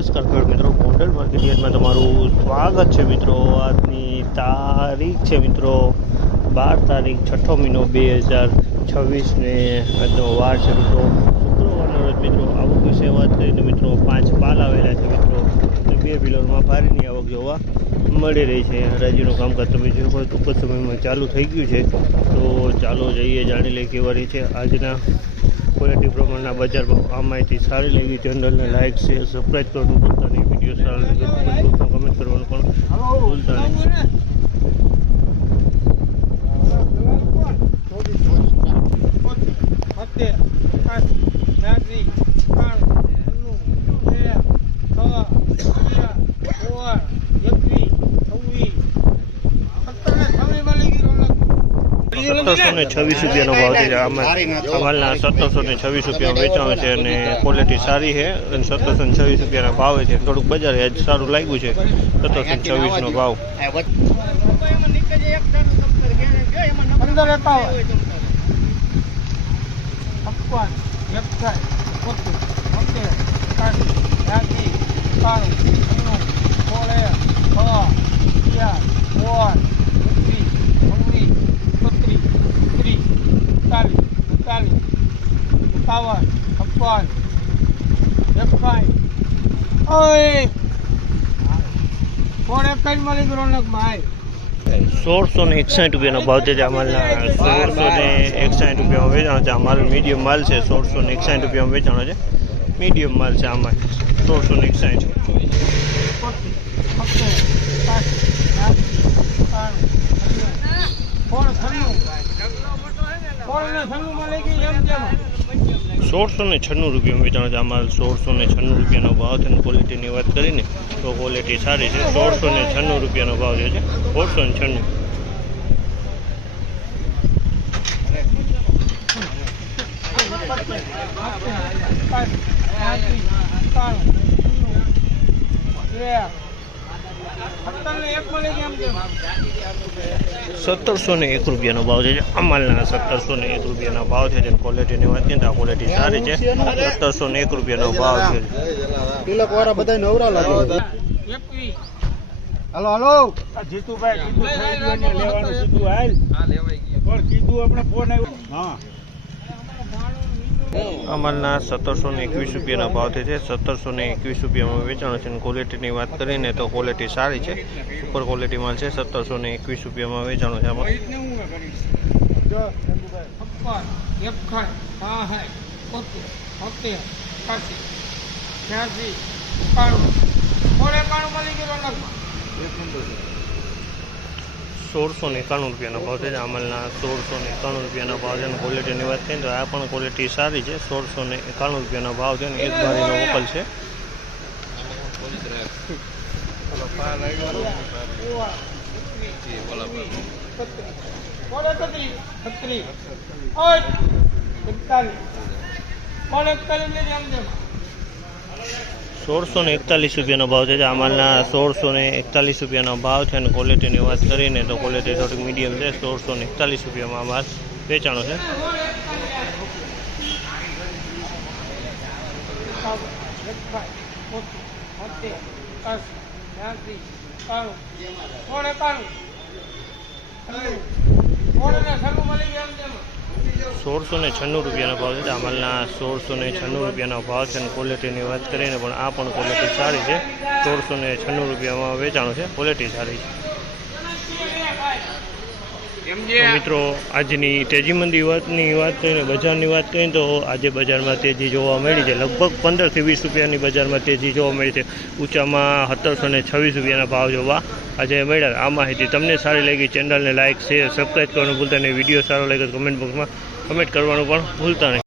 નમસ્કાર ખેડૂત મિત્રો, ગોંડલ માર્કેટ યાર્ડમાં તમારું સ્વાગત છે મિત્રો। આજની તારીખ છે મિત્રો 12 તારીખ 6 મહિનો 2026 ને આજનો વાર છે મિત્રો શુક્રવારનો રોજ મિત્રો। આવક વિશે વાત કરીએ તો મિત્રો 5 પાલ આવેલા છે મિત્રો અને 2 વ્હીલરમાં ભારીની આવક જોવા મળી રહી છે। હરાજીનું કામકાજ તમે જોયું હોય ટૂંક સમયમાં ચાલુ થઈ ગયું છે, તો ચાલો જઈએ જાણી લઈએ કેવા રહી છે આજના ક્વોલિટી પ્રમાણના બજાર ભાવ। આ માહિતી સારી લાગી ચેનલને લાઇક શેર સબસ્ક્રાઈબ કરવાનું ભૂલતા નહીં, વિડીયો સારા લાગે તો કમેન્ટ કરવાનું પણ ભૂલતા નહીં। ₹1726 ભાવ છે। અમાલના 1726 રૂપિયા વેચાણ છે અને ક્વોલિટી સારી છે અને 1726 ભાવે છે। થોડુંક બજાર આજ સારું લાગ્યું છે 1726 ભાવ। ₹1661 ભાવ છે। અમાલના 1661 રૂપિયામાં વેચાણ છે। આ માલ મીડિયમ માલ છે। 1661 રૂપિયામાં વેચાણ છે, મીડિયમ માલ છે। આમાં 1661 ₹1696 રૂપિયામાં વેચાણ છે। આ માલ 1696 ભાવ છે અને ક્વોલિટીની વાત કરીને તો ક્વોલિટી સારી છે। 1696 રૂપિયાનો ભાવ જે છે 1696। ₹1701 ભાવ છે। અમાલના 1701 રૂપિયાના ભાવ છે જેની ક્વોલિટીની વાત કરીએ તો આ ક્વોલિટી સારી છે। ₹1701 ભાવ છે। તિલક વાળા બધા નવરા લાગે। હાલો હાલો જીતુભાઈ કીધું લેવાનું સીધું હાલ પણ કીધું આપણે ફોન આવ્યો। હા અમાલના 1721 રૂપિયાના ભાવ છે। 1721 રૂપિયામાં વેચાણ છે અને ક્વોલિટીની વાત કરીને તો ક્વોલિટી સારી છે, સુપર ક્વોલિટી માલ છે। 1721 રૂપિયામાં વેચાણ છે આમાં। ₹1691 ભાવ છે। અમલના 1691 રૂપિયાના ભાવ છે અને ક્વોલિટીની વાત કરીએ તો આ પણ ક્વોલિટી સારી છે। 1691 રૂપિયાના ભાવ છે અને એક બારીનો વકલ છે। ₹1641 ભાવ છે। અમાલના 1641 રૂપિયાનો ભાવ છે અને ક્વોલિટીની વાત કરીને તો ક્વોલિટી થોડીક મીડિયમ છે। 1641 રૂપિયામાં માલ વેચાણો છે। ₹1696 રૂપિયાનો ભાવ છે। અમાલના 1696 રૂપિયાનો ભાવ છે અને ક્વોલિટીની વાત કરીને પણ આ પણ ક્વોલિટી સારી છે। 1696 રૂપિયામાં વેચાણો છે, ક્વોલિટી સારી છે। તો મિત્રો આજની તેજી મંદી વાતની વાત કરીને બજારની વાત કરીએ તો આજે બજારમાં તેજી જોવા મળી છે। લગભગ 15 થી 20 રૂપિયાની બજારમાં તેજી જોવા મળી છે। ઊંચામાં 1726 રૂપિયાના ભાવ જોવા આજે મળ્યા। આ માહિતી તમને સારી લાગી ચેનલને લાઇક શેર સબસ્ક્રાઈબ કરવાનું ભૂલતા નહીં, વિડીયો સારો લાગે તો કમેન્ટ બોક્સમાં કમેન્ટ કરવાનું પણ ભૂલતા નહીં।